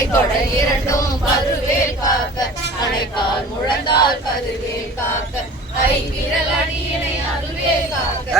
கை தொடை இரண்டும் கருவேல் காக்க. அணைக்கால் முழந்தால் கருவேல் காக்க. கை விரல் அடியினை அருவேல் காக்க.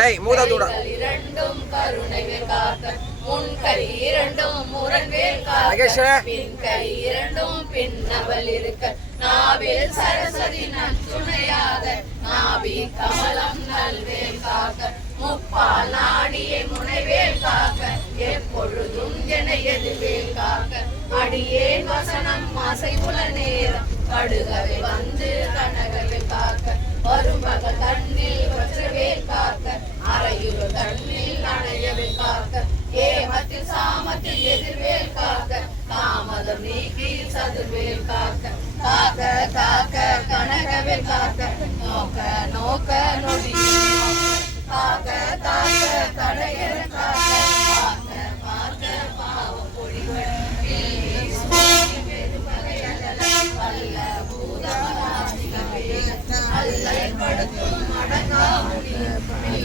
இரண்டும் கருணை வேல் காக்க. முன் கை இரண்டும் முரண்வேல். காக்க. பின் கை இரண்டும் பின்னவள் இருக்க. நாவில் சரஸ்வதி நற்றுணையாக நாவி கமலம் நல்வேல் காக்க. முப்பால் நாடியை முனைவேல் காக்க. எப்பொழுதும் என எதிர்வேல் காக்க. அடியேன் வசனம் அசைவுல நேரம். கடுகவை வந்து கனகவை பார்க்க வரும் பகல் தண்ணில் வற்றவேல் பார்க்க அறையுறு தண்ணில் அணையவே பார்க்க ஏமத்தில் சாமத்தில் எதிர்வேல் காக்க தாமதம் நீக்கி சதுர்வேல் காக்க காக்க காக்க கனகவே காக்க நோக்க நோக்க நொடி. காக்க காக்க தடையற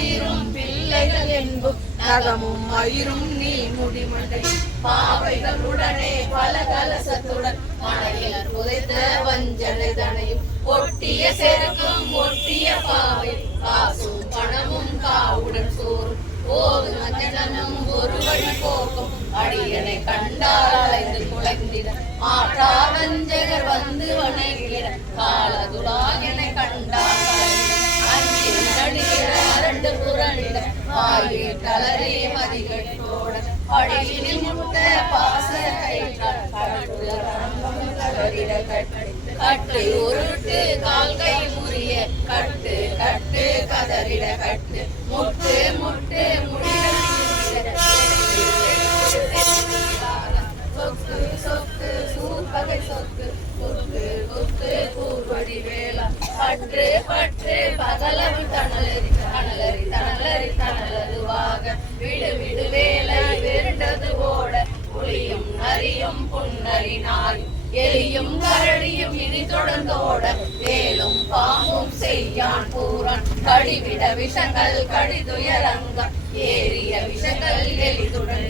பூனை பிள்ளைகள் என்பும் நகமும் மயிரும் நீ முடிமண்டை. பாவைகள் உடனே பல கலசத்துடன் மழையில் புதைத்த வஞ்சனை தனையும் ஒட்டிய செருக்கும் ஒட்டிய பாவை காசும் பணமும் காவுடன் சோறும். போது மஞ்சனமும் ஒரு வழி போக்கும். அடியனை கண்டால் அலைந்து குலைந்திட மாற்றா வஞ்சகர் வந்து வணங்கிட. காலதுலாகனை கண்டால் கட்டு. உருட்டு கால் முறிய. கட்டு கட்டு கதறிட கட்டு. முட்டு முட்டு முடிட சொக்கு சூப்பகை சொக்கு குத்து குத்து கூர்வடி வேளா. பற்று பற்று பகலவு தணலரி தணலரி தணலதுவாக விடு விடு வேலை விருண்டது ஓட புளியும் நரியும் புன்னரி எலியும் கரடியும் இனி தொடர்ந்தோட. வேலும் பாம்பும் செய்யான் பூரன். கடிவிட விஷங்கள் கடிதுயரங்க. ஏறிய விஷங்கள் எளிதுடன்